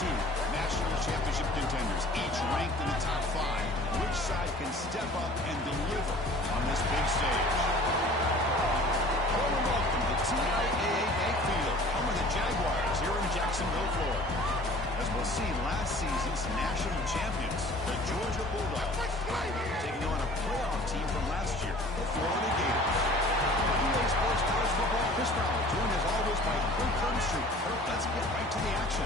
two national championship contenders, each ranked in the top 5. Which side can step up and deliver on this big stage? Welcome to TIAA Field, home of the Jaguars here in Jacksonville, Florida. As we'll see, last season's national champions, the Georgia Bulldogs, taking on a playoff team from last year, the Florida Gators. UA Sports College Football, Chris Fowler, joined as always by Kirk Curtis. Kirk, let's get right to the action.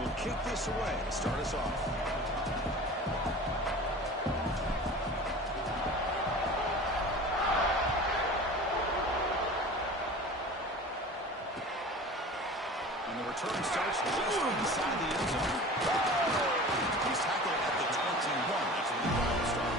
Will kick this away to start us off. And the return starts just inside the end zone. He's tackled at the 21. That's where the drive will start.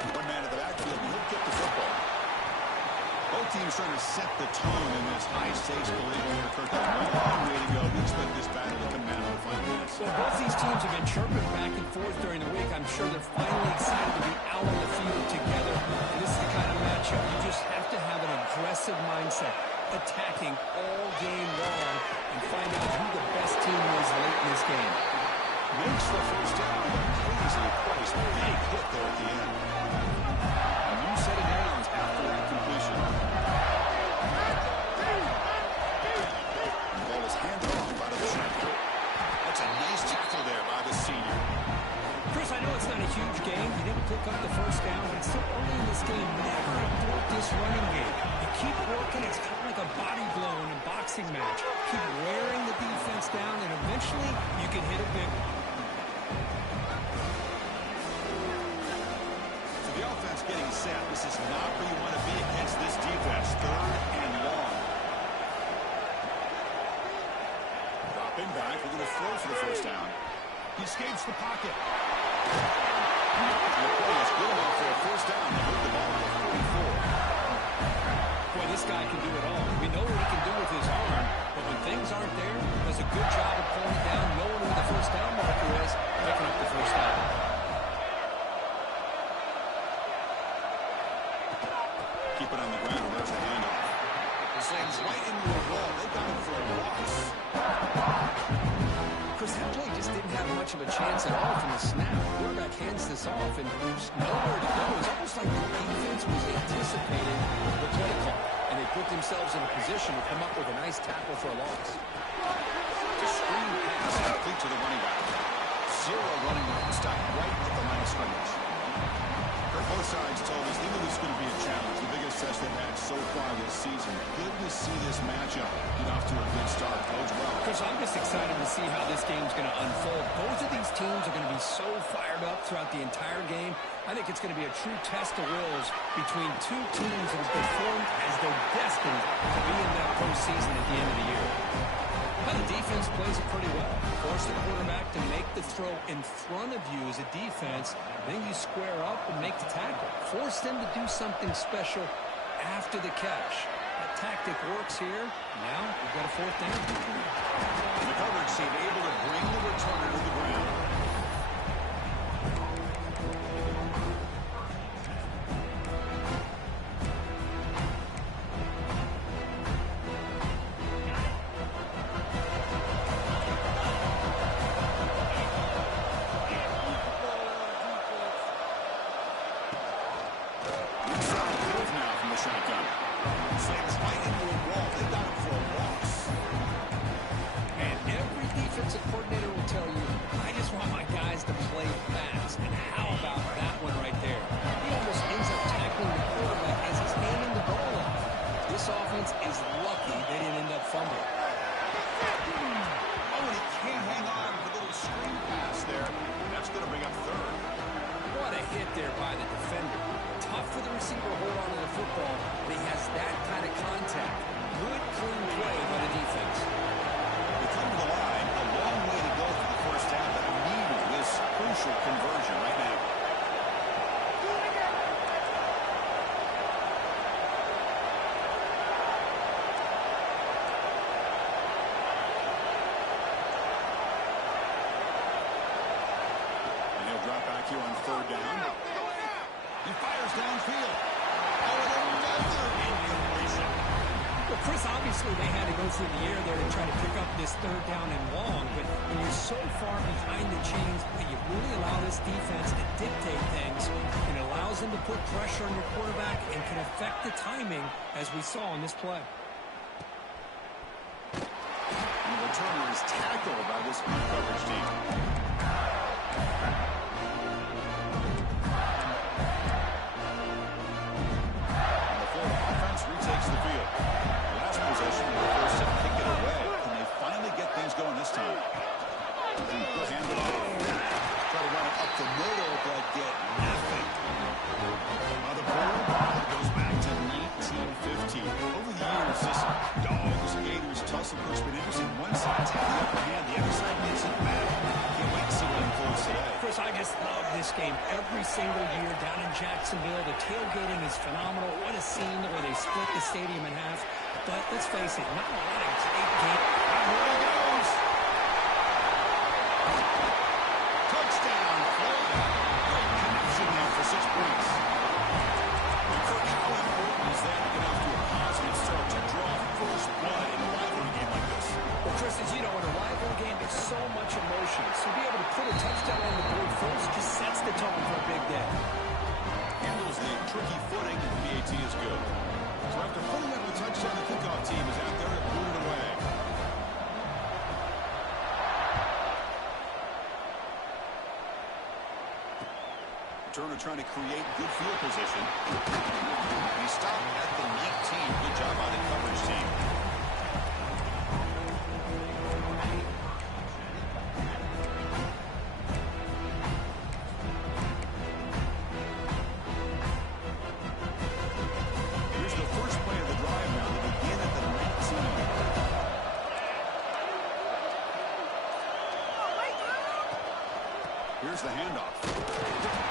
One man in the backfield, and he'll get the football. Both teams trying to set the tone in this high-stakes collision here. Kirk, a long way to go. We expect this battle to come down to the 5 minutes. Well, both these teams have been chirping back and forth during the week. I'm sure they're finally excited to be out on the field together. And this is the kind of matchup you just have to have an aggressive mindset, attacking all game long, and find out who the best team is late in this game. Makes the first down, but easily placed. Big hit there at the end. A new set of downs after that completion. The ball is handed off by the receiver. That's a nice tackle there by the senior. Chris, I know it's not a huge game. You didn't pick up the first down, but it's still early in this game. Never abort this running game. You keep working. It's kind of like a body blow in a boxing match. Keep wearing the defense down, and eventually you can hit a big one. The offense getting set. This is not where you want to be against this defense. 3rd and long. Dropping back. We're going to throw for the first down. He escapes the pocket. And the play is good enough for a first down. They move the ball to the 44. Boy, this guy can do it all. We know what he can do with his arm, but when things aren't there, does a good job of pulling it down, knowing where the first down marker is, picking up the first down. Keep it on the ground, and there's the handoff. The Saints right into a wall. They got it for a loss. Chris, that play just didn't have much of a chance at all from the snap. Quarterback hands this off, and there's nowhere to go. It's almost like the defense was anticipating the play call, and they put themselves in a position to come up with a nice tackle for a loss. The screen pass complete to the running back. 0 running room. Stopped right at the line of scrimmage. Both sides told us they knew this was going to be a challenge. The biggest test they've had so far this season. Good to see this matchup get off to a good start. Bodes well. Chris, I'm just excited to see how this game's going to unfold. Both of these teams are going to be so fired up throughout the entire game. I think it's going to be a true test of wills between two teams that have performed as they're destined to be in that postseason at the end of the year. Now, the defense plays it pretty well. Force the quarterback to make the throw in front of you as a defense. Then you square up and make the tackle. Force them to do something special after the catch. That tactic works here. Now we've got a 4th down. The coverage team able to bring the returner to the ground. Shotgun. Slings right into a wall. They got him for a loss. And every defensive coordinator will tell you, I just want my guys to play fast. And how about that one right there? third down. He fires downfield. Oh, and another incompletion. Well, Chris, obviously they had to go through the air there to try to pick up this third down and long, but when you're so far behind the chains, you really allow this defense to dictate things, and it allows them to put pressure on your quarterback and can affect the timing, as we saw in this play. And the returner is tackled by this coverage team. Retakes the field. Last possession, they're forced to kick it away. Can they finally get things going this time? Hand it off. Try to run it up the middle, but get nothing. The ball goes back to 1915. Over the years, this Dogs, Gators tussle push, but interesting. One side's got the upper hand, the other side makes it back. Can't wait to see what unfolds today. Chris, I just love this game every single year down in Jacksonville. The tailgating is phenomenal. What a scene the way they split the stadium in half. But let's face it, not a lot of great games. Here he goes. Touchdown, Florida. Great connection there for 6 points. Kirk, how important is that to get off to a positive start to draw first blood in a rivalry game like this? Well, Chris, as you know, in a rivalry game, there's so much emotion. So to be able to put a touchdown on the board first just sets the tone for a big day. Handles the tricky footing, and the PAT is good. So after putting up the touchdown, the kickoff team is out there to boot it away. Turner trying to create good field position. He stopped at the 19. Good job by the coverage team. Here's the first play of the drive now. They begin at the 19. Here's the handoff.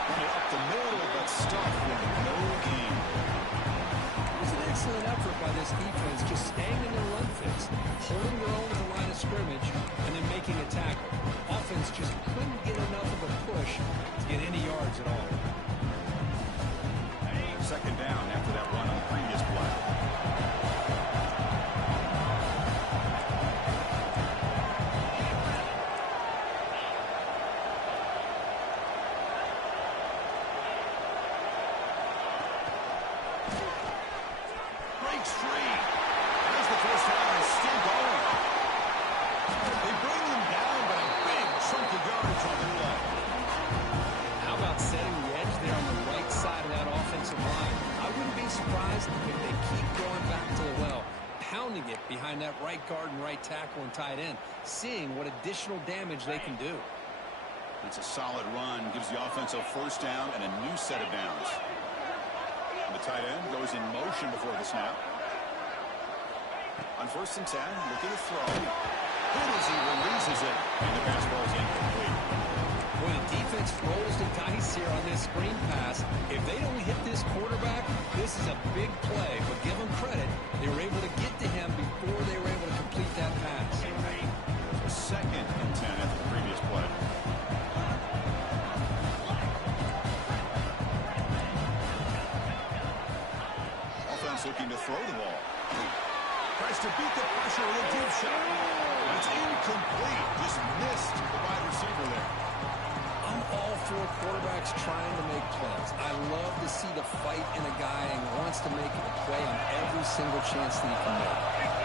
Run it up the middle, but stuffed with no gain. It was an excellent effort by this defense, just staying in their run fits, holding their own at the line of scrimmage, and then making a tackle. Offense just couldn't get enough of a push to get any yards at all. Second down after that run on the previous play. Breaks free. As the first down is still going. They bring them down, but a big chunk of yardage on the play. How about setting the edge there on the right side of that offensive line? I wouldn't be surprised if they keep going back to the well, pounding it behind that right guard and right tackle and tight end, seeing what additional damage they can do. It's a solid run, gives the offense a first down and a new set of downs. And the tight end goes in motion before the snap. On 1st and 10, look at the throw. Good as he releases it, and the pass ball is incomplete. Boy, the defense rolls the dice here on this screen pass. If they don't hit this quarterback, this is a big play. But give them credit, they were able to get to him before they were able to complete that pass. 2nd and 10 after the previous play. Offense looking to throw the ball. Tries to beat the pressure with a deep shot. It's incomplete. Just missed the wide receiver there. I'm all for quarterbacks trying to make plays. I love to see the fight in a guy and wants to make a play on every single chance that he can make.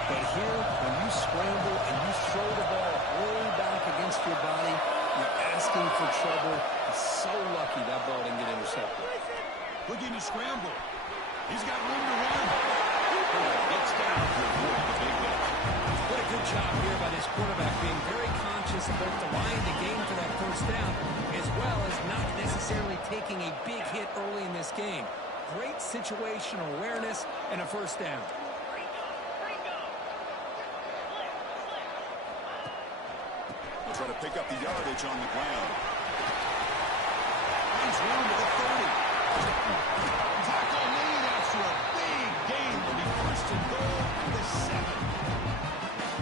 But here, when you scramble and you throw the ball way back against your body, you're asking for trouble. He's so lucky that ball didn't get intercepted. Looking to scramble. He's got room to run. Gets down to avoid the big hit. What a good job here by this quarterback, being very conscious of both the line to gain for that first down, as well as not necessarily taking a big hit early in this game. Great situational awareness and a first down. They'll try to pick up the yardage on the ground. Finds room to the 30. Tackle made after a big gain. Will be 1st and goal at the 7.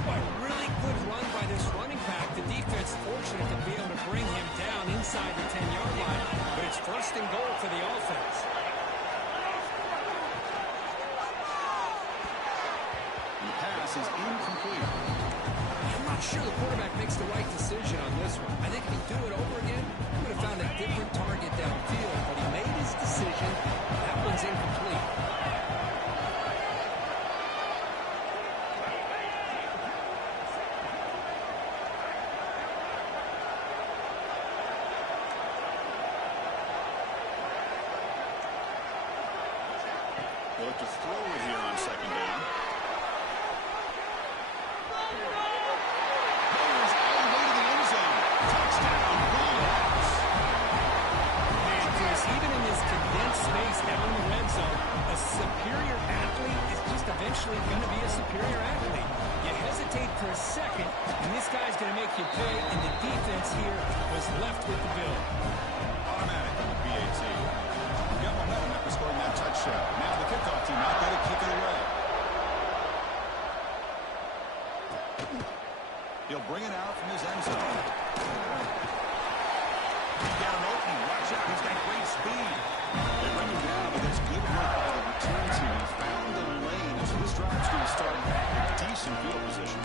A really good run by this running back. The defense fortunate to be able to bring him down inside the 10-yard line. But it's pass is incomplete. I'm not sure the quarterback makes the right decision on this one. I think if he'd do it over again, he would have found a different target downfield, but he made his decision. That one's incomplete. They'll look to throw it here on second down. Goes all the way to the end zone. Touchdown, Bulldogs. And Chris, even in this condensed space down in the red zone, a superior athlete is just eventually going to be a superior athlete. You hesitate for a second, and this guy's going to make you pay, and the defense here was left with the bill. Automatic on the BAT. Got momentum after scoring that touchdown. Now the kickoff team out there to kick it away. He'll bring it out from his end zone. He's got an opening. Watch out. He's got great speed. They bring him down, but it's good work by the return team. He found the lane, so this drive's going to start with decent field position.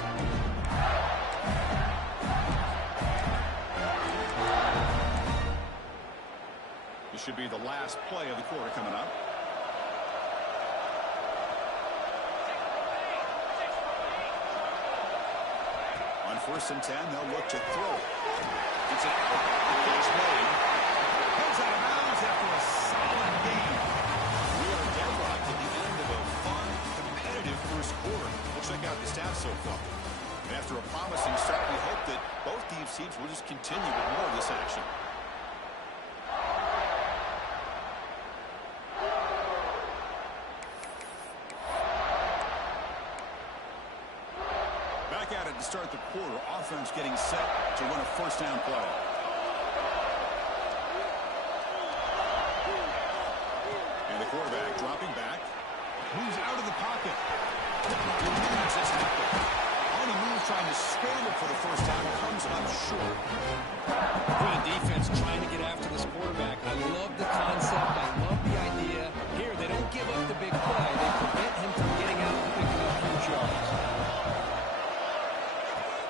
This should be the last play of the quarter coming up. On 1st and 10, they'll look to throw. It's a catch made. Heads out of bounds after a solid game. We are deadlocked at the end of a fun, competitive first quarter. We'll check out the stats so far. And after a promising start, we hope that both these teams will just continue with more of this action. Back at it to start the quarter. Offense getting set to run a first down play. And the quarterback dropping back. Moves out of the pocket. Removes his tackle. On the move trying to scramble for the first down. Comes up short. Good defense trying to get after this quarterback. I love the concept. I love the idea. Here, they don't give up the big play. They prevent him from getting out and picking up huge yards.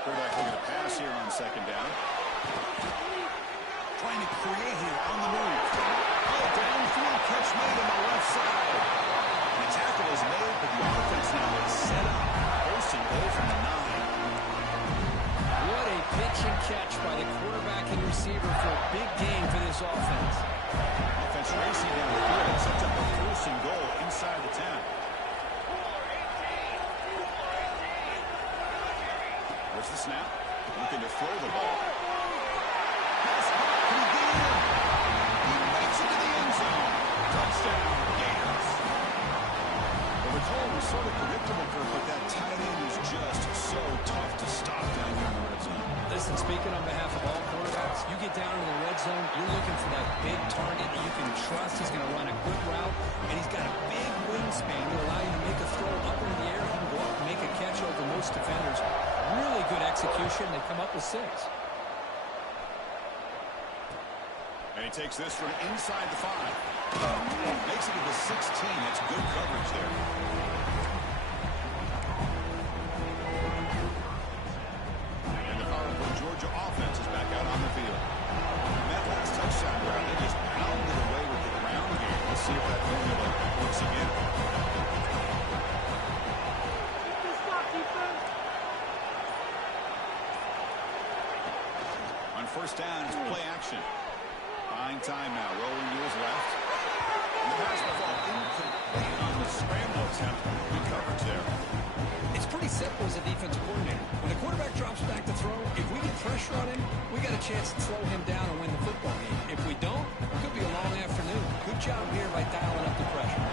Quarterback looking to pass here on second down. Trying to create here on the move. Oh, downfield catch made on the left side. The tackle is made, but the offense now is set up. First and goal from the 9. What a pitch and catch by the quarterback and receiver for a big game for this offense. Offense racing down the field. Sets up a first and goal inside the 10. There's the snap. Looking to throw the ball. Pass again. He makes it to the end zone. Touchdown, Gators. Well, the call was sort of predictable, Kirk, but that tight end is just so tough to stop down here in the red zone. Listen, speaking on behalf of all quarterbacks, you get down in the red zone, you're looking for that big target that you can trust. He's going to run a good route, and he's got a big wingspan to allow you to make a throw up in the air. He can go up and make a catch over most defenders. Really good execution. They come up with 6. And he takes this from inside the 5. Makes it to the 16. That's good coverage there. And the powerful Georgia offense is back out on the field. And that last touchdown drive, they just pounded away with the ground game. Let's see if that formula works again. On 1st down, it's play action. Buying time now, rolling to his left. And the pass will fall incomplete on the scramble attempt. Good coverage there. It's pretty simple as a defensive coordinator. When the quarterback drops back to throw, if we get pressure on him, we got a chance to slow him down and win the football game. If we don't, it could be a long afternoon. Good job here by dialing up the pressure.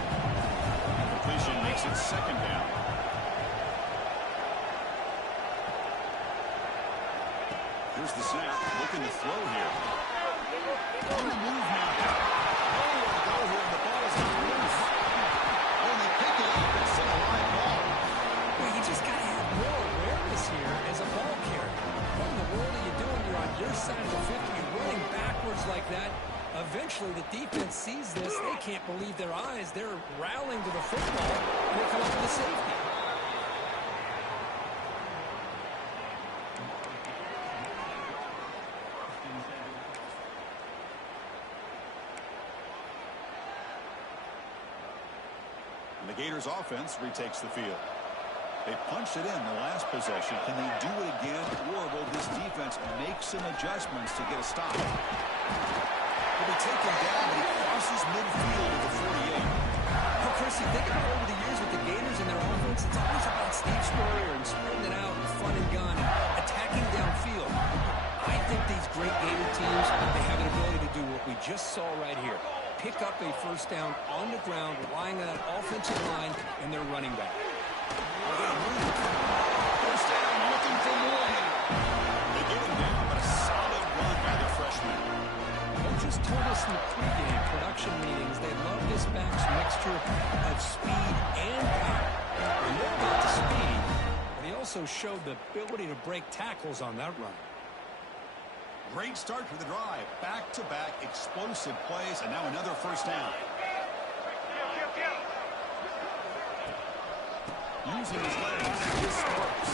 Completion makes it 2nd down. Here's the snap, looking to throw here. On the move now. Nowhere to go here, the ball is loose. When they pick it up, it's still a live ball. Well, you just got to have more awareness here as a ball carrier. What in the world are you doing? You're on your side of the 50. You're running backwards like that. Eventually, the defense sees this. They can't believe their eyes. They're rallying to the football, and they come up with the safety. And the Gators offense retakes the field. They punched it in the last possession. Can they do it again, or will this defense make some adjustments to get a stop? He'll be taken down, but he crosses midfield at the 48. Well, Chris, you think about over the years with the Gators and their offense, it's always about Steve Spurrier and spreading it out and fun and gun and attacking downfield. I think these great Gator teams, they have an ability to do what we just saw right here. Pick up a first down on the ground, relying on that offensive line and their running back. First down, looking for more here. They get him down, but a solid run by the freshman. Coaches told us in the pregame production meetings they love this back's mixture of speed and power. We know about the speed, but he also showed the ability to break tackles on that run. Great start for the drive. Back-to-back explosive plays, and now another first down. Using his legs, this works.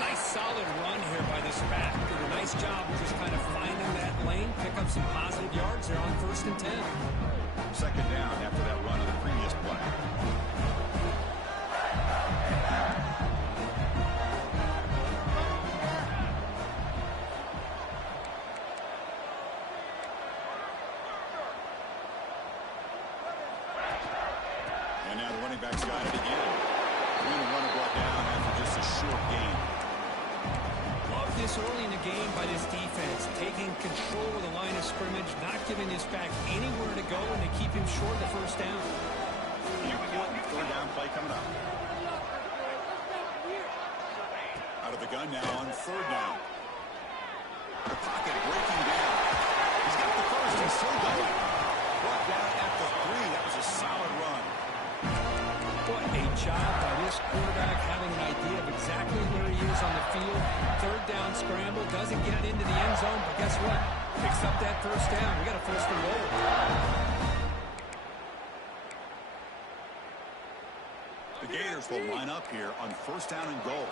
Nice solid run here by this back. Did a nice job of just kind of finding that lane, pick up some positive yards there on 1st and 10. Second down after that run on the previous play. And now the running back's got it again. The runner brought down after just a short gain. Love this early in the game by this defense, taking control of the line of scrimmage, not giving this back anywhere to go, and they keep him short of the first down. Third down play coming up. Out of the gun now on third down. The pocket breaking down. He's got the first. He's still going. Brought down at the 3. That was a solid run. What a job by this quarterback, having an idea of exactly where he is on the field. Third down scramble, doesn't get it into the end zone, but guess what? Picks up that first down. We got a first and goal. The Gators will line up here on first down and goal.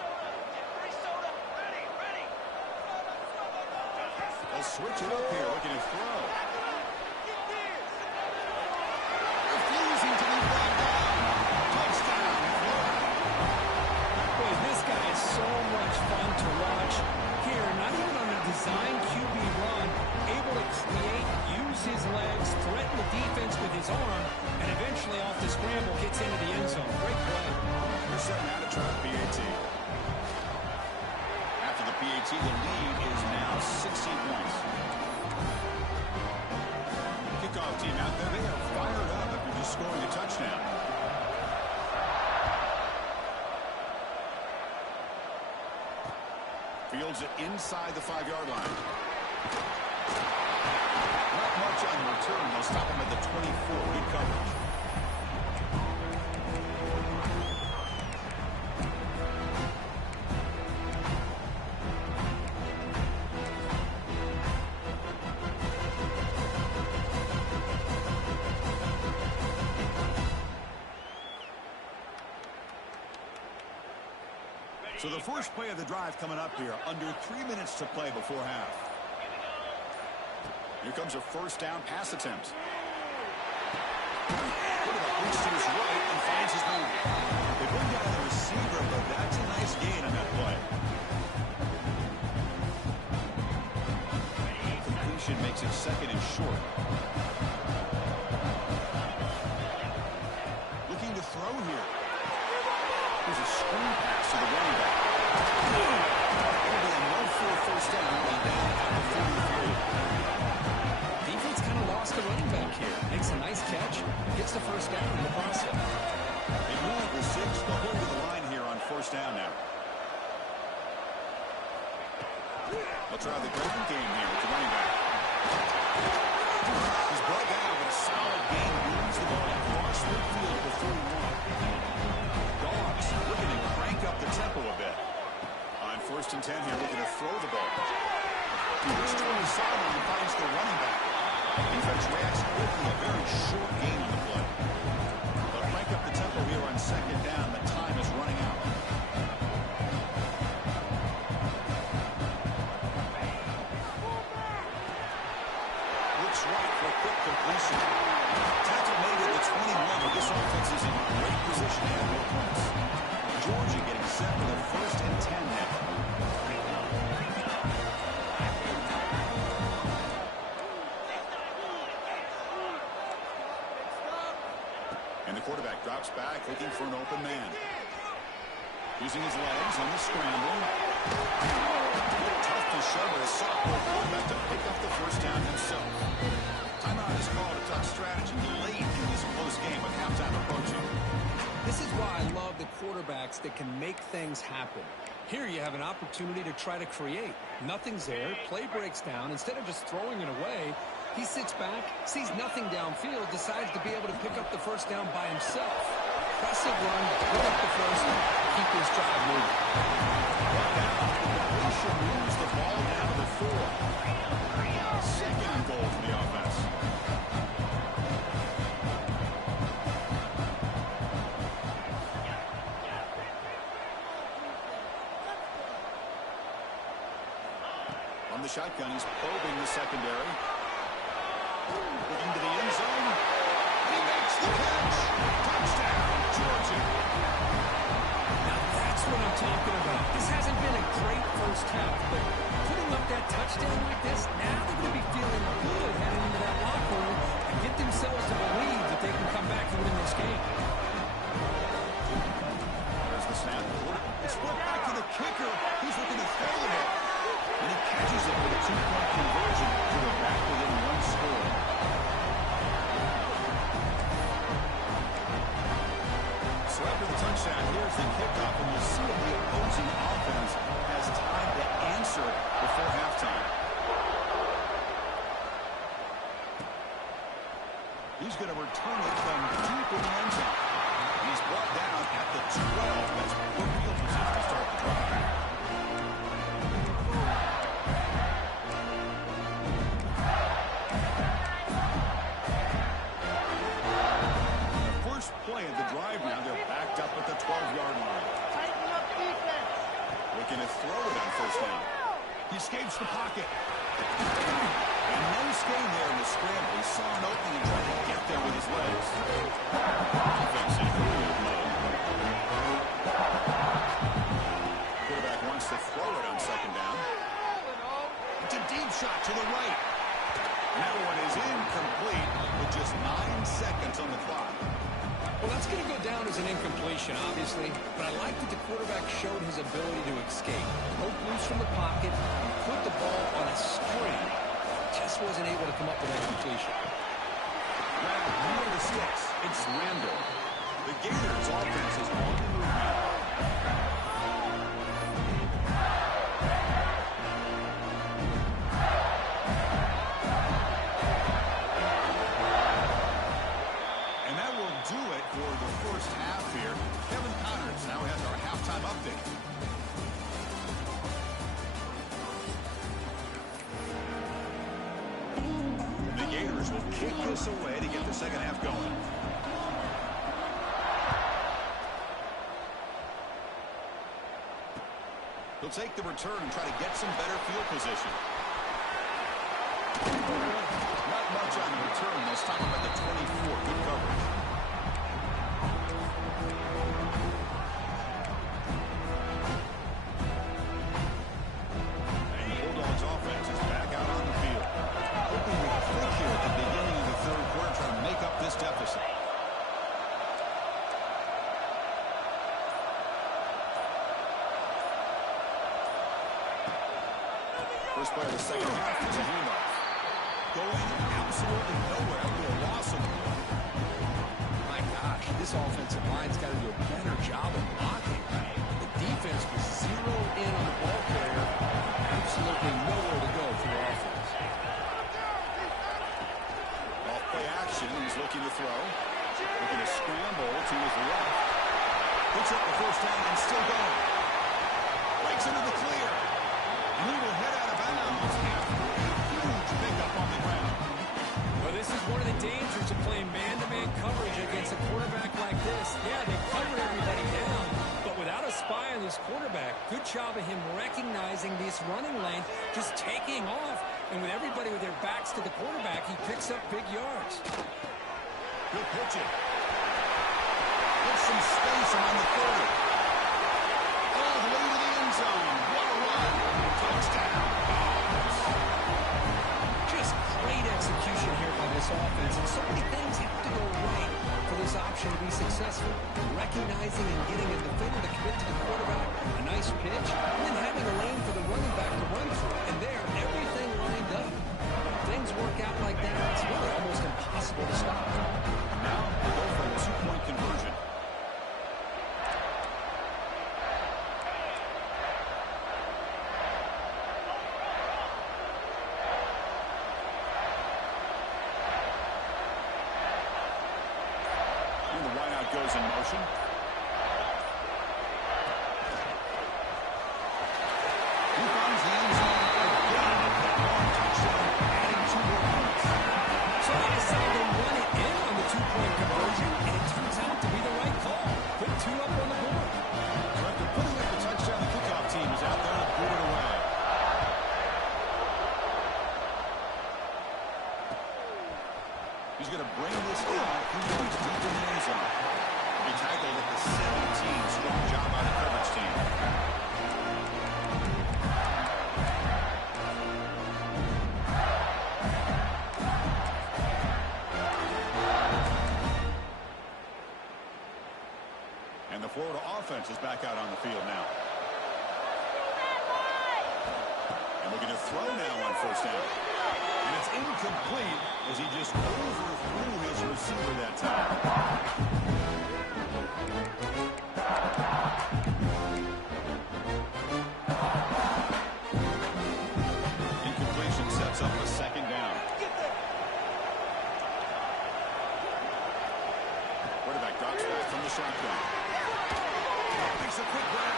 They'll switch it up here, looking to throw. Refusing to leave that down. Touchdown, Florida. Boy, this guy is so much fun to watch. Here, not even on a design QB run, able to create, use his legs, threaten the defense with his arm, and eventually off the scramble gets into the end zone. Great play. They're setting out to try the PAT. After the PAT, the lead is now 16 points. Kickoff team out there, they are fired up after just scoring a touchdown. Fields it inside the 5-yard line. Not much on the return. They'll stop him at the 24. Good coverage. So the first play of the drive coming up here, under 3 minutes to play before half. Here comes a first down pass attempt. Looks to his right and finds his man. They bring down the receiver, but that's a nice gain on that play. Completion makes it second and short. Looking to throw here. Here's a screen pass to the running back. It'll be a no-full first down at the 43. Defense kind of lost the running back here. Makes a nice catch, gets the first down in the process. They move the 6. They'll go to the line here on first down now. They'll try the ground game here with the running back. He's brought down with a solid gain. Moves the ball across midfield to 31. Dogs looking to crank up the tempo a bit. On first and 10 here, looking to throw the ball. He looks toward the sideline and finds the running back. Defense reacts quickly. A very short gain on the play. They'll crank up the tempo here on second down. The time is running out. Looks right for a quick completion. Tackle made at the 21 with this offense defense is in great position to add more points. Georgia getting set for the 1st and 10 now. And the quarterback drops back, looking for an open man. Using his legs on the scramble. Tough to shove a sophomore quarterback to pick up the 1st down himself. Timeout is called a tough strategy late in this close game with halftime approaching. This is why I love the quarterbacks that can make things happen. Here you have an opportunity to try to create. Nothing's there. Play breaks down. Instead of just throwing it away, he sits back, sees nothing downfield, decides to be able to pick up the 1st down by himself. Impressive run, put up the 1st, keep this drive moving. They should lose the ball down to the 4. 2nd and goal for the offense. On the shotgun, he's probing the secondary. Looking to the end zone. He makes the catch. Touchdown, Georgia. Now that's what I'm talking about. This hasn't been a great 1st half, but putting up that touchdown like this, now they're going to be feeling good heading into that locker room and get themselves to believe that they can come back and win this game. There's the snap. It's flipped back to the kicker. He's looking to throw the ball. And he catches it with a 2-point conversion to the back within 1 score. So after the touchdown, here's the kickoff, and we'll see if the opposing offense has time to answer before halftime. He's going to return it from deep in the end zone. He's brought down at the 12. That's poor field position to start the drive. Play of the drive now. They're backed up at the 12-yard line. Tighten up defense. Looking to throw it on 1st down. He escapes the pocket. And no escape there in the scramble. He saw an opening and tried to get there with his legs. Defense in good mode. Quarterback wants to throw it on 2nd down. It's a deep shot to the right. And that one is incomplete with just 9 seconds on the clock. Well, that's going to go down as an incompletion, obviously, but I like that the quarterback showed his ability to escape. Broke loose from the pocket, and put the ball on a string. Just wasn't able to come up with that completion. Round number 6, it's Randall. The Gators' offense is on the move now. Do it for the 1st half here. Kevin Connors now has our halftime update. The Gators will kick this away to get the 2nd half going. He'll take the return and try to get some better field position. Not much on the return. They'll stop him at the 24. Good coverage. Deficit. First play of the 2nd half is a handoff. Going absolutely nowhere after a loss of the ball. My gosh, this offensive line's got to do a better job of blocking. The defense was zeroed in on the ball carrier. Absolutely nowhere to go for the offense. Off-play action. He's looking to throw. Looking to scramble to his left. Picks up the 1st down and still going. Breaks into the clear. And he will head out of bounds after a huge pickup on the ground. Well, this is one of the dangers of playing man-to-man coverage against a quarterback like this. Yeah, they covered everybody down, but without a spy on this quarterback, good job of him recognizing this running lane, just taking off. And with everybody with their backs to the quarterback, he picks up big yards. He'll pitch it. successful. Recognizing and getting a defender to commit to the quarterback, a nice pitch, and then having a lane for the running back to run through. And there, everything lined up. Things work out like that, it's really almost impossible to stop. Now they go for a two-point conversion. And the wideout goes in motion. He finds the end zone again. Long touchdown, adding 2 more points. So they decide to run it in on the two-point conversion, and it turns out to be the right call. Put 2 up on the board. So after putting up the touchdown, the kickoff team is out there to boot it away. He's going to bring this out. He goes deep in the end zone. He tackled at the 17. Strong job by the coverage team. And the Florida offense is back out on the field now. And looking to throw now on first down. And it's incomplete as he just overthrew his receiver that time. Incompletion sets up a second down. Quarterback drops back from the shotgun. Makes a quick grab.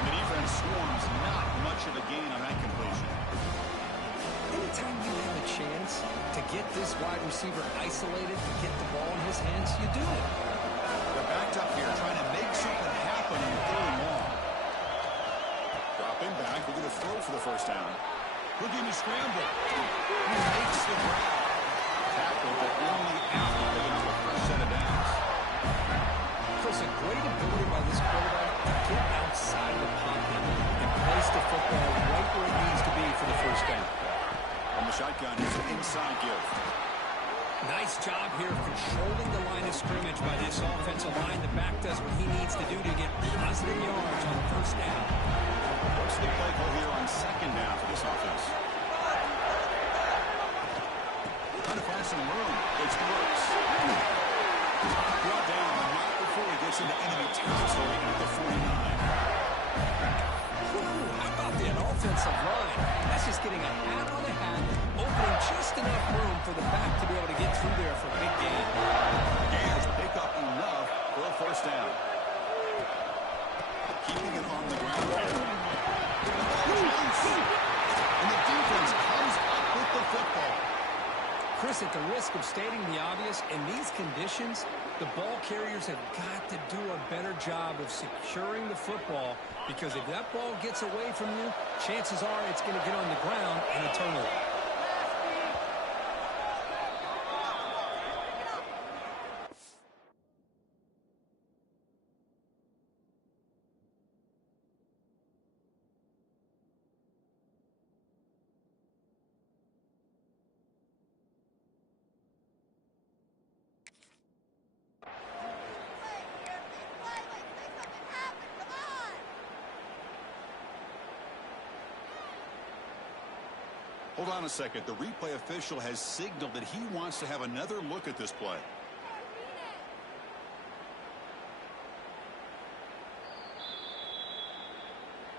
And the defense swarms. Not much of a gain on that completion. Anytime you have a chance to get this wide receiver isolated, to get the ball in his hands, you do it. They're backed up here trying to make something happen in third and long. Dropping back. We're going to throw for the first down. Looking to scramble. He makes the grab. Tackle, but only out to get into a first set of downs. Chris, a great ability by this quarterback to get outside of the pocket and place the football right where it needs to be for the first down. From the shotgun, it's an inside give. Nice job here of controlling the line of scrimmage by this offensive line. The back does what he needs to do to get positive yards on first down. What's the play call here on second down for this offense? Trying to find some room. It works. Brought down, but not before he gets into enemy territory at the 49. How about that offensive line? That's just getting a hat on a hat, opening just enough room for the back to be able to get through there for a big gain. And pick up enough for a first down. Keeping it on the ground here. And the defense comes up with the football. Chris, at the risk of stating the obvious, in these conditions, the ball carriers have got to do a better job of securing the football, because if that ball gets away from you, chances are it's going to get on the ground and a turnover. Hold on a second. The replay official has signaled that he wants to have another look at this play.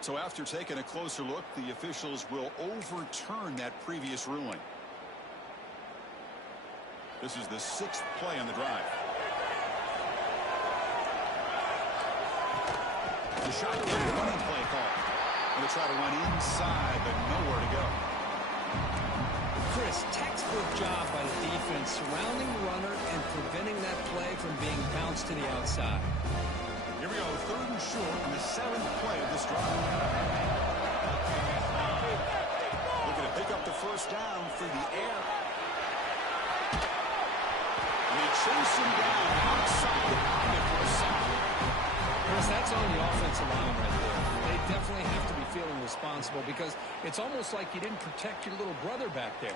So after taking a closer look, the officials will overturn that previous ruling. This is the 6th play on the drive. The shotgun running play call. Going to try to run inside, but nowhere to go. Chris, textbook job by the defense surrounding the runner and preventing that play from being bounced to the outside. Here we go, 3rd and short on the 7th play of this drive. Looking to pick up the first down through the air. And they chase him down outside the pocket for a sack. Chris, that's on the offensive line right there. They definitely have to be feeling responsible, because it's almost like you didn't protect your little brother back there.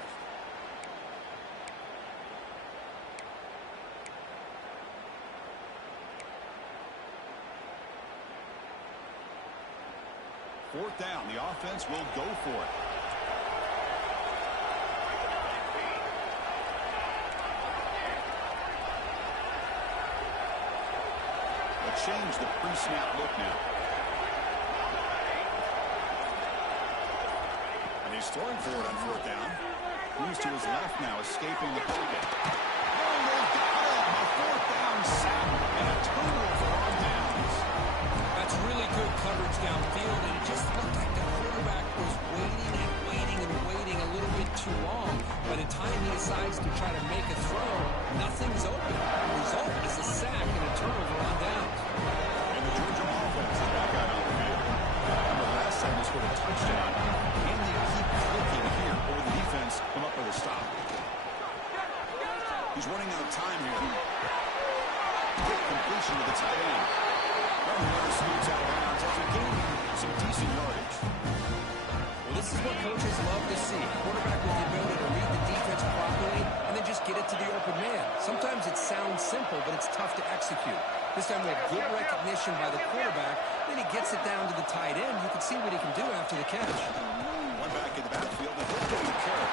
4th down. The offense will go for it. They'll change the pre-snap look now. And he's throwing for it on 4th down. Moves to his left now, escaping the pocket. Oh, they got it! A 4th down sack and a turnover on downs. That's really good coverage downfield, and it just looked like the quarterback was waiting and waiting and waiting a little bit too long. By the time he decides to try to make a throw, nothing's open. The result is a sack and a turnover on downs. And the Georgia offense is back out on the field. Remember last time they scored a touchdown. Can they keep clicking here, or the defense come up with a stop? He's running out of time here. Quick completion to the tight end. Well, he never scoots out of bounds after gaining some decent yardage. Well, this is what coaches love to see. A quarterback with the ability to read the defense properly and then just get it to the open man. Sometimes it sounds simple, but it's tough to execute. This time we have good recognition by the quarterback. Then he gets it down to the tight end. You can see what he can do after the catch. One back in the backfield, and he'll get the carry.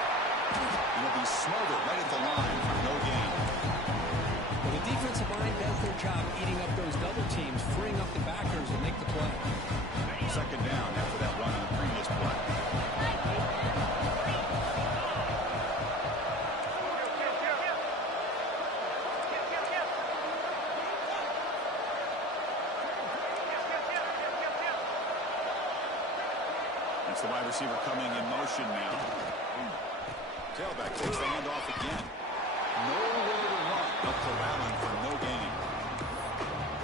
He'll be smothered right at the line for no gain. Well, the defensive line does their job eating up those double teams, freeing up the backers and make the play. 2nd down after that run on the previous play. That's the wide receiver coming in motion now. Tailback takes the handoff again. Nowhere to run. Up to Allen for no gain.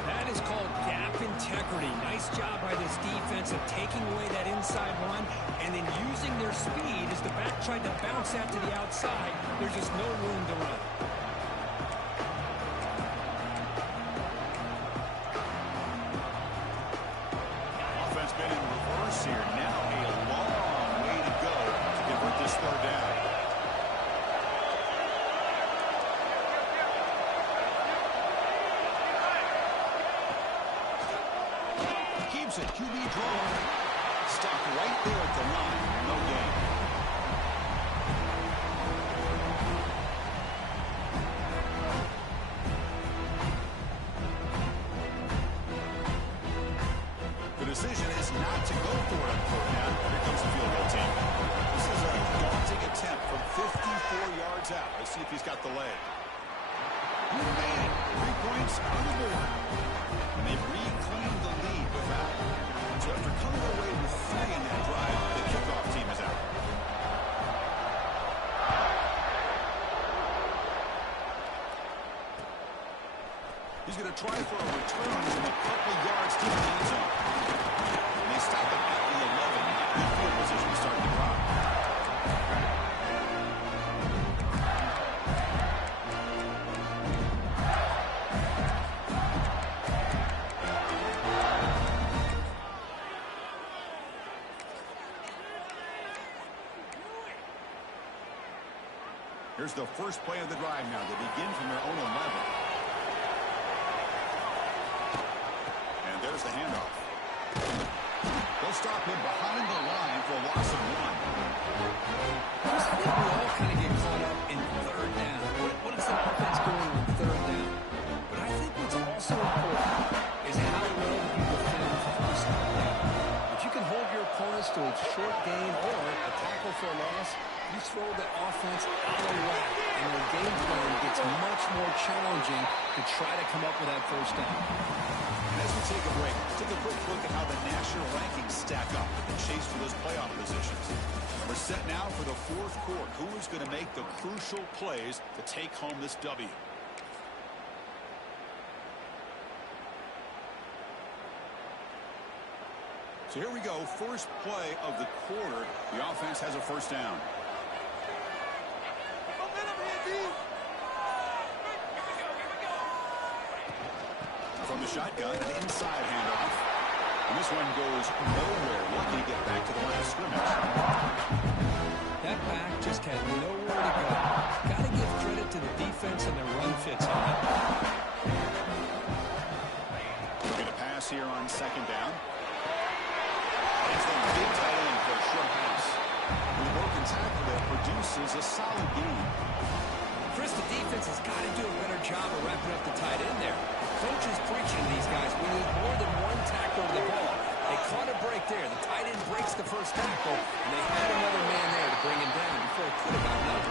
That is called gap integrity. Nice job by this defense of taking away that inside run and then using their speed as the back tried to bounce that to the outside. There's just no room to run. Offense been in reverse here. Now a long way to go to convert this 3rd down. Keeps it. QB draw. Stopped right there at the line. No gain. The decision is not to go for it on 4th down. Here comes the field goal team. This is a daunting attempt from 54 yards out. Let's see if he's got the leg. He made it. 3 points on the board. And they've reclaimed the lead with that. So after coming away with 3 in that drive, the kickoff team is out. He's going to try for a return from a couple yards deep in the end zone. And they stop him at the 11. Good field position to start the drive. Here's the first play of the drive now. They begin from their own 11. And there's the handoff. They'll stop him behind the line for a loss of 1. I think we all kind of get caught up in 3rd down. What is the offense doing on 3rd down? But I think what's also important is how well you defend 1st down. If you can hold your opponents to a short gain or a tackle for a loss, you throw the offense out of whack, and their game plan gets much more challenging to try to come up with that 1st down. And as we take a break, let's take a quick look at how the national rankings stack up in the chase for those playoff positions. We're set now for the 4th quarter. Who is going to make the crucial plays to take home this W? So here we go. First play of the quarter. The offense has a 1st down. From the shotgun, an inside handoff. And this one goes nowhere. Lucky to get back to the line of scrimmage. That back just had nowhere to go. Got to give credit to the defense and their run fits on it. We're going to pass here on 2nd down. Finds that big tight end for a short pass. And the broken tackle there produces a solid gain. Chris, the defense has got to do a better job of wrapping up the tight end there. Coach is preaching to these guys. We need more than one tackle to the ball. They caught a break there. The tight end breaks the first tackle, and they had another man there to bring him down before it could have gotten up.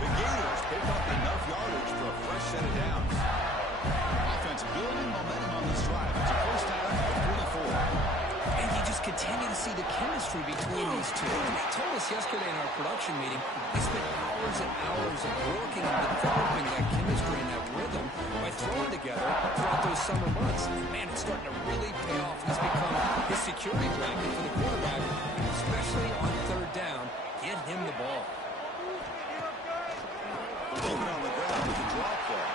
The Gators pick up enough yardage for a fresh set of downs. Offense building momentum on this drive. It's a first down at 44. And you just continue to see the chemistry between these two. And they told us yesterday in our production meeting, they spent hours and hours of working and developing that chemistry and that rhythm by throwing together throughout those summer months. And man, it's starting to really pay off. He's become his security blanket for the quarterback, especially on third down. Get him the ball. Open on the ground with a draw play.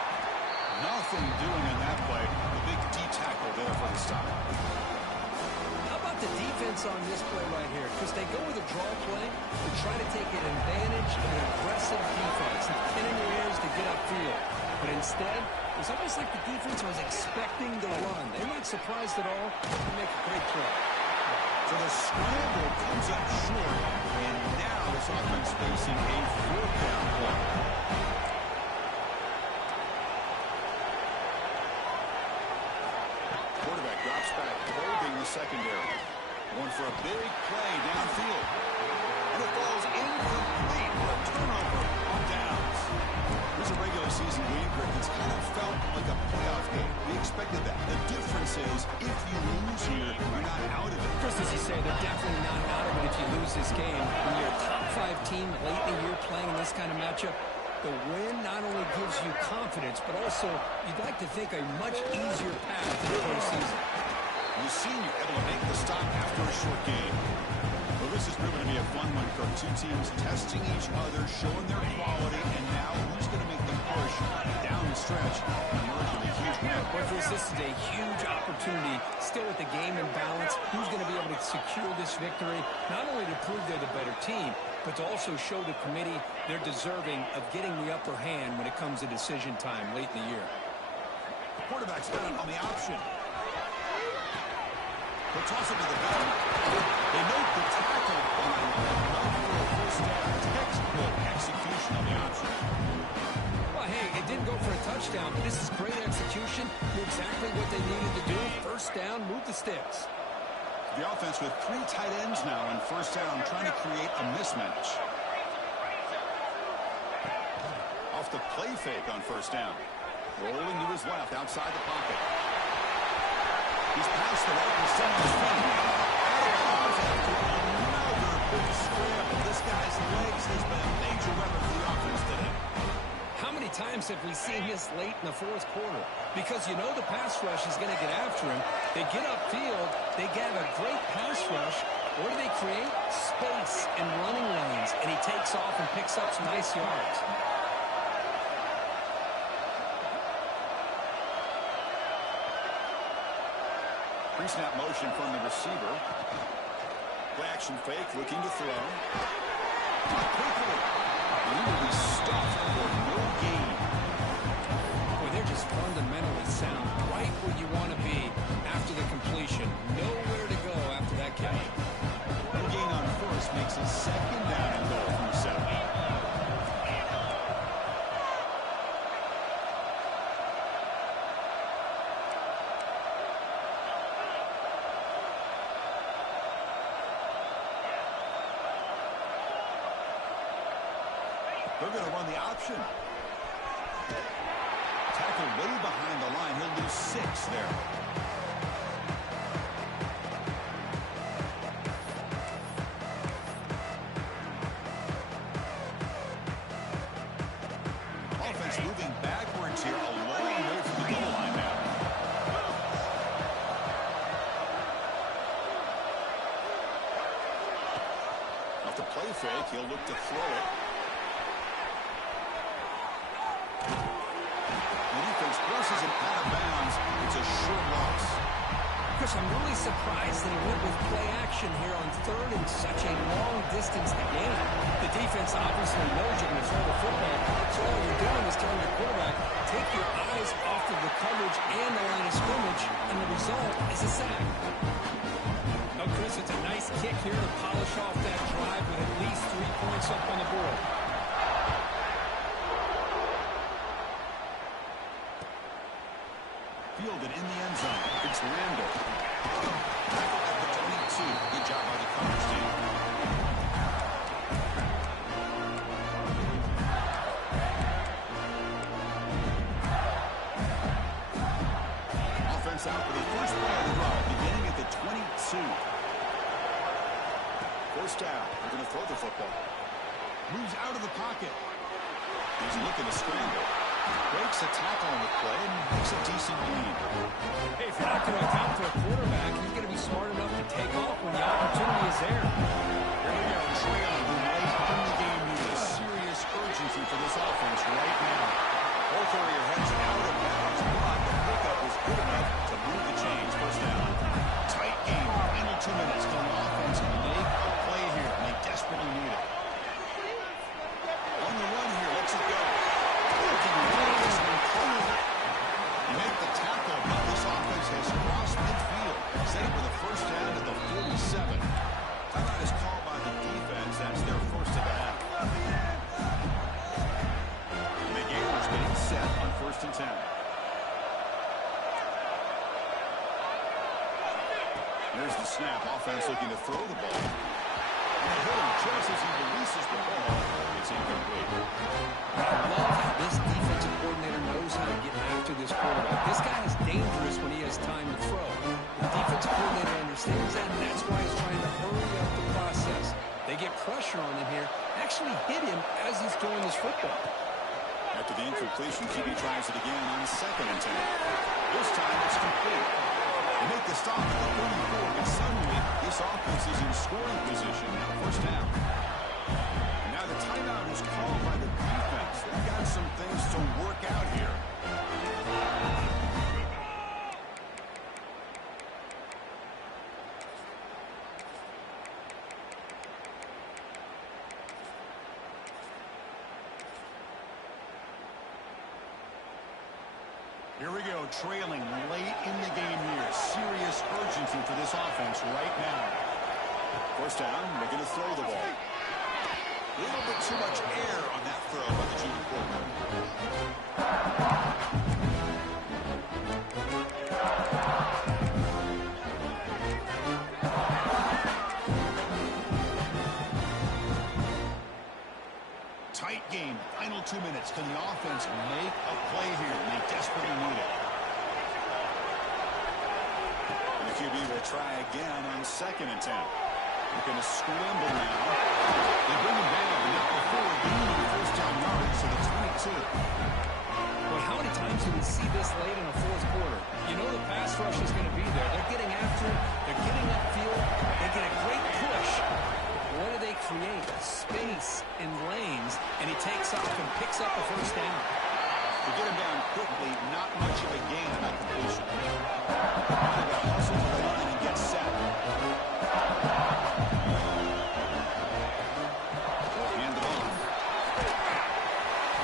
Nothing doing in that play. The big D tackle there for the stop. How about the defense on this play right here? Because they go with a draw play to try to take an advantage of an aggressive defense and pin in your ears to get upfield. But instead, it's almost like the defense was expecting the run. They're not surprised at all. They make a great play. So the scramble comes up short, and now this offense facing a fourth down play. Quarterback drops back, holding the secondary. Going for a big play downfield. And it falls incomplete for a turnover on downs. Here's a regular season game, Rick. It's kind of felt like a playoff game. We expected that. The difference is, if you lose here, you're not out of it. Just as you say, they're definitely not out of it if you lose this game. When you're a top-5 team late in the year playing in this kind of matchup, the win not only gives you confidence, but also you'd like to think a much easier path to the postseason. The senior able to make the stop after a short game. Well, this has proven to be a fun one, Kirk. Two teams testing each other, showing their quality, and now who's going to make the push down the stretch and emerge with a huge win. Well, Chris, this is a huge opportunity. Still with the game in balance, who's going to be able to secure this victory, not only to prove they're the better team, but to also show the committee they're deserving of getting the upper hand when it comes to decision time late in the year. Quarterback's got it on the option. They'll toss it to the back. They note the tackle on the line for a first down. Textbook execution on the option. Well, hey, it didn't go for a touchdown, but this is great execution. Knew exactly what they needed to do. First down, move the sticks. The offense with 3 tight ends now on first down, trying to create a mismatch. Off the play fake on first down. Rolling to his left, outside the pocket. He's past the right and sent his feet. Out of bounds after another big scramble. This guy's legs has been a major weapon for the offense today. How many times have we seen this late in the fourth quarter? Because you know the pass rush is going to get after him. They get upfield. They get a great pass rush. What do they create? Space and running lanes. And he takes off and picks up some nice yards. Pre-snap motion from the receiver. Play action fake, looking to throw. Quickly. He will be stuffed for no gain. Boy, they're just fundamentally sound. Right where you want to be after the completion. Nowhere to go after that catch. No gain on first makes it second down and goal from the 7. They're going to run the option. Tackle way behind the line. He'll lose 6 there. Offense moving backwards here, a long way from the goal line now. Off the play fake, he'll look to throw it. Forces him out of bounds. It's a short loss. Chris, I'm really surprised that he went with play action here on third and such a long distance to gain. The defense obviously knows you're going to throw the football, so all you're doing is telling your quarterback, take your eyes off of the coverage and the line of scrimmage, and the result is a sack. Now, Chris, Chris, it's a nice kick here to polish off that drive with at least 3 points up on the board. Fielded in the end zone. It's Randall. Tackle at the 22. Good job by the coverage team. Offense out for the first play of the drive, beginning at the 22. First down. They're going to throw the football. Moves out of the pocket. He's looking to scramble. Breaks a tackle on the play and makes a decent lead. Hey, if you're not going to account for a quarterback, he's going to be smart enough to take off when the opportunity is there. Here we go. Trailing late in the game. Need a serious urgency for this offense right now. Ball carrier heads out of bounds, but the pickup was good enough to move the chains. First down. Tight game. Final 2 minutes. Can the offense make a play here? And they desperately need it. On the run here. Let's it go. You make the tackle, but this offense has crossed midfield. Set up with a first down at the 47. Timeout is called by the defense. That's their first of the half. The Gators getting set on 1st and 10. Here's the snap. Offense looking to throw the ball. And they hit him just as he releases the ball. It's incomplete. I love how this defensive coordinator knows how to get after this quarterback. This guy is dangerous when he has time to throw. The defensive coordinator understands that, and that's why he's trying to hurry up the process. They get pressure on him here, actually hit him as he's throwing this football. After the incompletion, QB tries it again on 2nd and 10. This time it's complete. They make the stop at the 34, but suddenly this offense is in scoring position. Now first down. And now the timeout is called by the defense. They've got some things to work out here. Here we go, trailing late in the game here. Serious urgency for this offense right now. First down, they're going to throw the ball. A little bit too much air on that throw by the junior quarterback. Tight game, final 2 minutes. Can the offense make a play here? And they desperately need it. And the QB will try again on 2nd and 10. They're going to scramble now. They bring him down, but not before gaining the first down yards to the 22. Well, how many times do we see this late in a 4th quarter? You know the pass rush is going to be there. They're getting after it. They're getting upfield. They get a great push. What do they create? Space and lanes, and he takes off and picks up a first down. To get him down quickly, not much of a gain on that completion. Now they're going to hustle to the line and get set. Hand it off.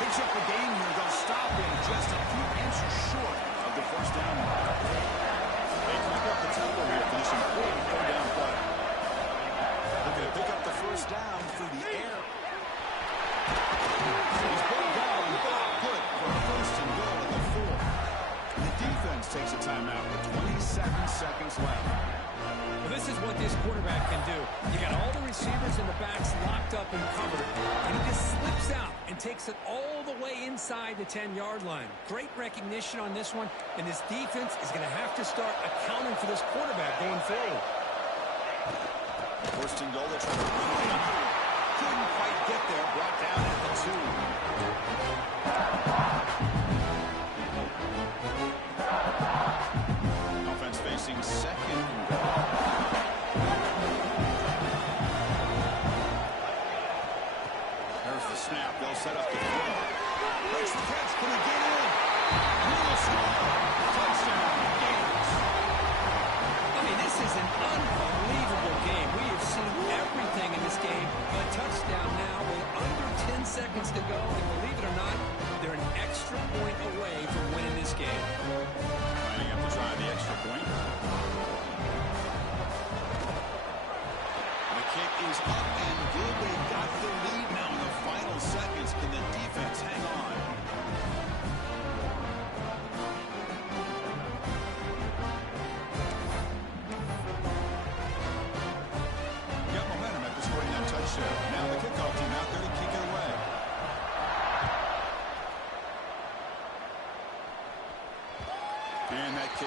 Picks up the gain here. They'll stop him just a few inches short of the first down mark. They pick up the tempo here for this important 3rd down play. They're going to pick up the first down through the air. He's pulled down, but good for a 1st and goal at the 4. And the defense takes a timeout with 27 seconds left. Well, this is what this quarterback can do. You got all the receivers and the backs locked up and covered, and he just slips out and takes it all the way inside the 10-yard line. Great recognition on this one, and this defense is going to have to start accounting for this quarterback going forward. 1st and goal, they're trying to run it in. Couldn't quite get there, brought down at the 2. Offense facing 2nd and goal. There's the snap. They'll set up the throw. Breaks the catch. Can he get in? Will score. Touchdown, Gators. I mean, this is an unbelievable game. We have seen everything in this game. A touchdown now with under 10 seconds to go. And believe it or not, they're an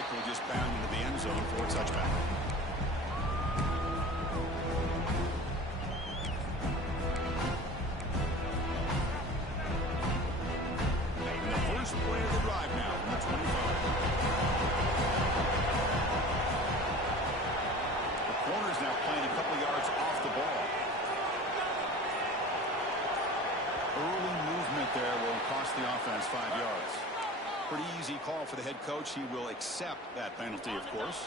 quickly just bound into the end zone for a touchback. And the first play of the drive now from the 25. The corner's now playing a couple yards off the ball. Early movement there will cost the offense 5 yards. Pretty easy call for the head coach. He will accept that penalty, of course.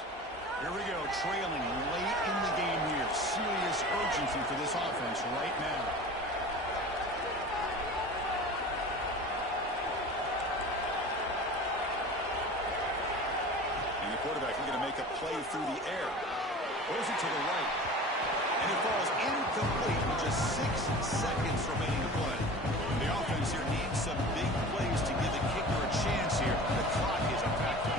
Here we go, trailing late in the game here. Serious urgency for this offense right now. And the quarterback is going to make a play through the air. Throws it to the right. And it falls incomplete with just 6 seconds remaining to play. The offense here needs some big plays to give the kicker a chance here. The clock is a factor.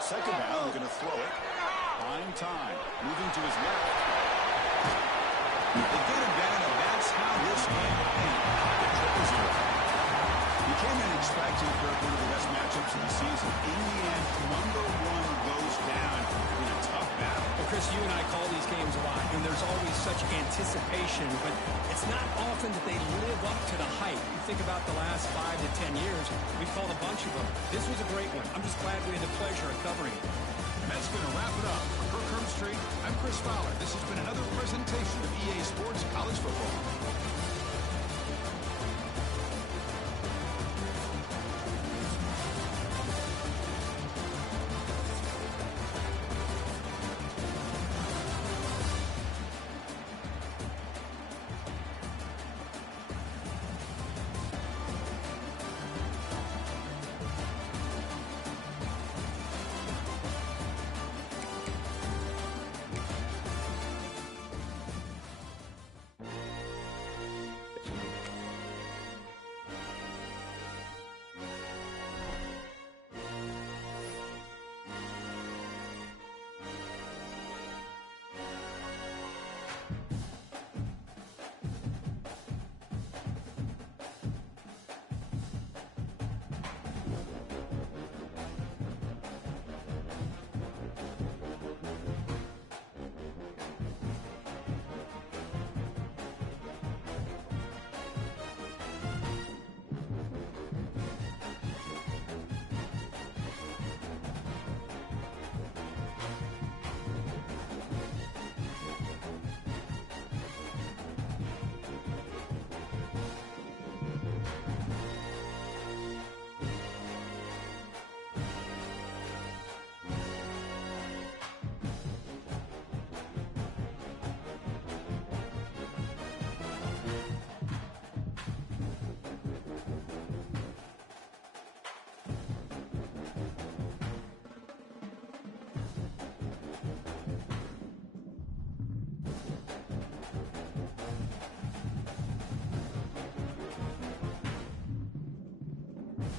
Second down, they're going to throw it. Prime time. Moving to his left. They get him down, and that's how this game ended. You came in expecting Kirk one of the best matchups of the season. In the end, number 1 goes down in a tough battle. Well, Chris, you and I call these games a lot, and there's always such anticipation, but it's not often that they live up to the hype. You think about the last 5 to 10 years, we've called a bunch of them. This was a great one. I'm just glad we had the pleasure of covering it. And that's going to wrap it up. For Kirk Street, I'm Chris Fowler. This has been another presentation of EA Sports College Football.